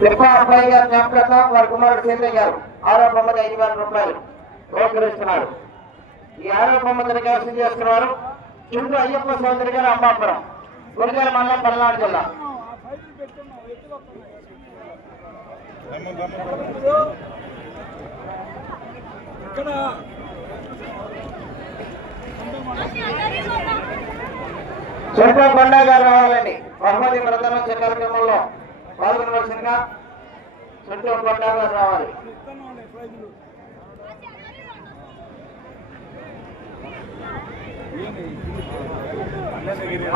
తిప్పా అబ్బాయి గారు జ్ఞాపకం వారి కుమారుడు చంద్ర గారు 6వ బహుమతి 5,000 రూపాయలు బహుకరిస్తున్నారు. ఈ 6వ బహుమతిని కైవసం చేస్తున్నారు చుండ్రు అయ్యప్ప సోదరి గారు అంబాపురం, గురిజాల మండలం, పల్నాడు జిల్లా. చుండ్రు కొండ గారు రావాలండి. బహుమతి ప్రధాన కార్యక్రమంలో పాల్గొనవలసిందిగా చుండ్రు కొండ గారు రావాలి.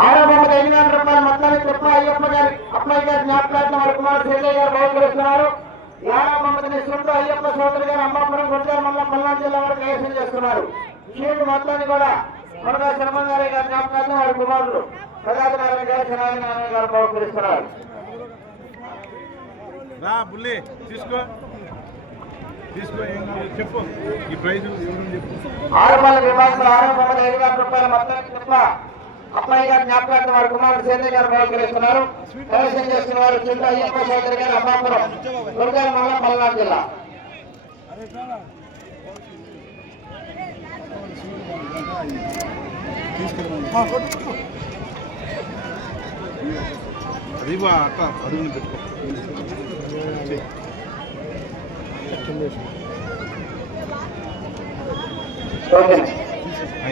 6వ బహుమతి 5,000 రూపాయలు మొత్తానికి తిప్ప అయ్యప్ప గారి అబ్బాయి గారి జ్ఞాపకార్థం వారి కుమారుడు చంద్రయ్య గారు బహుకరిస్తున్నారు. 6వ బహుమతిని చుండ్రు అయ్యప్ప సోదరి గారు అంబాపురం, గురిజాల మండలం, పల్నాడు జిల్లా వారు కైవసం చేస్తున్నారు. షీల్డ్ మొత్తాన్ని కూడా మునగా శర్మంగారి గారి జ్ఞాపకార్థం వారి కుమారుడు ప్రజాధికారి గారు చనాలి గారు బహుకరిస్తున్నారు. ఆరుపల్ల విభాగంలో 6వ బహుమతి 5,000 రూపాయల మొత్తానికి తిప్ప అబ్బాయి గారి జ్ఞాపకార్థం వారి కుమారుడు చంద్రయ్య గారు బహుకరిస్తున్నారు. కైవసం చేస్తున్న వారు చుండ్రు అయ్యప్ప సోదరి గారు అంబాపురం, గురిజాల మండలం, పల్నాడు జిల్లా.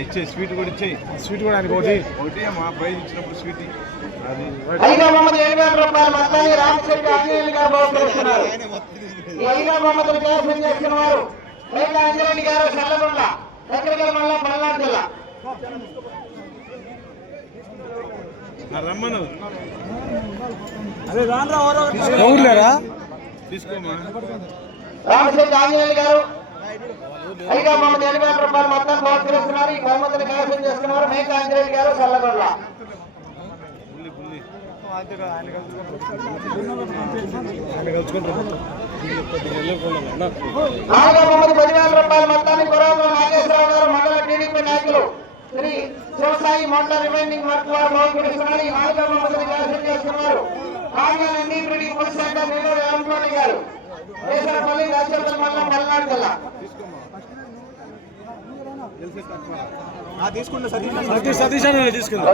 ఇచ్చే స్వీట్ కూడా ఇచ్చేయి. స్వీట్ కూడా ఆయనకి ఒకటి మా ప్రైజ్ ఇచ్చినప్పుడు స్వీట్. 5వ బహుమతి 7,000 రూపాయలు మొత్తాన్ని రామశెట్టి ఆంజనేయులు గారు బహుకరిస్తున్నారు. ఈ 5వ బహుమతిని కైవసం చేస్తున్న వారు మేక ఆంజనేయులు గారు, చల్లగొండ, చక్రగిరి మండలం, పల్నాడు జిల్లా. రమ్మను తీసుకోమా. రామశెట్టి ఆంజనేయులు గారు 5వ బహుమతి 7,000 రూపాయలు మొత్తాన్ని బహుకరిస్తున్నారు. ఈ బహుమతిని కైవసం చేస్తున్నారు మేక ఆంజనేయులు గారు, చల్లగొండ. 4వ బహుమతి 10,000 రూపాయల మొత్తాన్ని కొరవ నాగేశ్వరరావు గారు, మండల టీడీపీ నాయకులు Shri Sivasai motor rewinding work వారు బహుకరిస్తున్నారు. ఈ 4వ బహుమతిని కైవసం చేస్తున్నారు కాంగ్రెస్ పురుష రామస్వామి గారు, దేశపల్లి, రాజపల్లి మండలం, పల్నాడు జిల్లా. సతీష్ తీసుకుందా.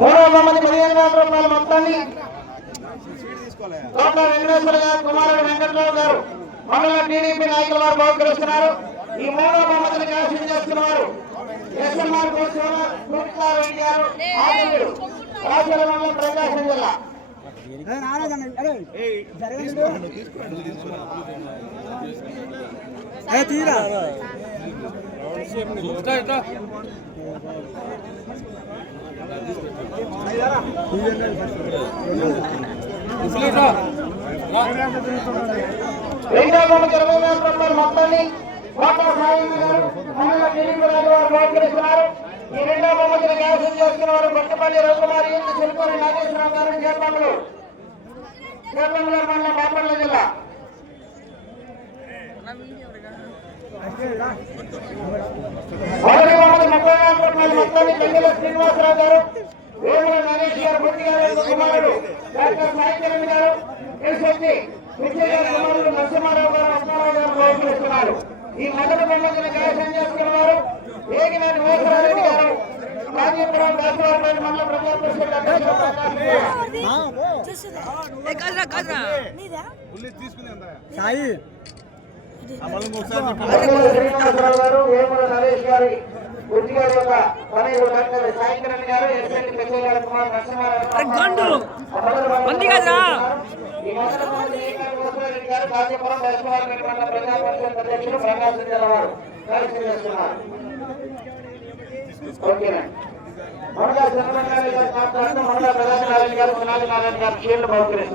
3వ బహుమతి 15,000 రూపాయల మొత్తాన్ని కోట్ల వెంకటేశ్వర గారు, కుమారుడు వెంకటరావు గారు, మండల టీడీపీ నాయకుల వారు బహుకరిస్తున్నారు. ఈ 3వ బహుమతిని కైవసం చేస్తున్నారు ఎస్ఎంఆర్ రెడ్డి గారు, ఆంధ్రుడు, రాజకీయ మండలం, ప్రకాశం జిల్లా. రెండవ బహుమతి 20,000 రూపాయల మొత్తాన్ని కోట సాయన్న గారు, మండల టీడీపీ నాయకులు వారు బహుకరిస్తున్నారు. ఈ 2వ బహుమతిని కైవసం చేస్తున్న వారు కొత్తపల్లి రఘుకుమారి, చిలుకూరి నాగేశ్వరరావు గారు, చేపంగులు మండలం, బాపట్ల జిల్లా. 1వ బహుమతి 30,000 రూపాయల మొత్తాన్ని గంగల శ్రీనివాసరావు గారు, వేముల నరేష్ గారు, బుద్ధి గారు, కుమారుడు డాక్టర్ సాయికిరణ్ గారు, ఎస్ఎస్సి విజయ్ గారు, కుమారుడు నరసింహారావు గారు, అప్పారావు గారు బహుకరిస్తున్నారు. ఈ మొదటి బహుమతిని కైవసం చేసుకున్నారు ఏగినాటి మోసరారెడ్డి గారు, రాజేంద్రరావు, దాసరావుపేట మండల ప్రజా పరిషత్ అధ్యక్షులు, శ్రీనివాసరావు గారు, వేముల నరేష్ గారి, బుద్ధి గారి యొక్క తనయుడు డాక్టర్ సాయికిరణ్ గారు, ఎస్ఎస్సి విజయ్ గారు, కుమారుడు నరసింహారావు గారు, కాజీపురం దశవారపేట మండల ప్రజా పరిషత్ అధ్యక్షులు, ప్రకాశం జిల్లా వారు కైవసం చేస్తున్నారు. ఓకేనండి. మొదట చంద్రబాబు నాయుడు గారు, ప్రజానారాయణ గారు, సునాది నారాయణ గారు షీల్డ్ బహుకరిస్తున్నారు.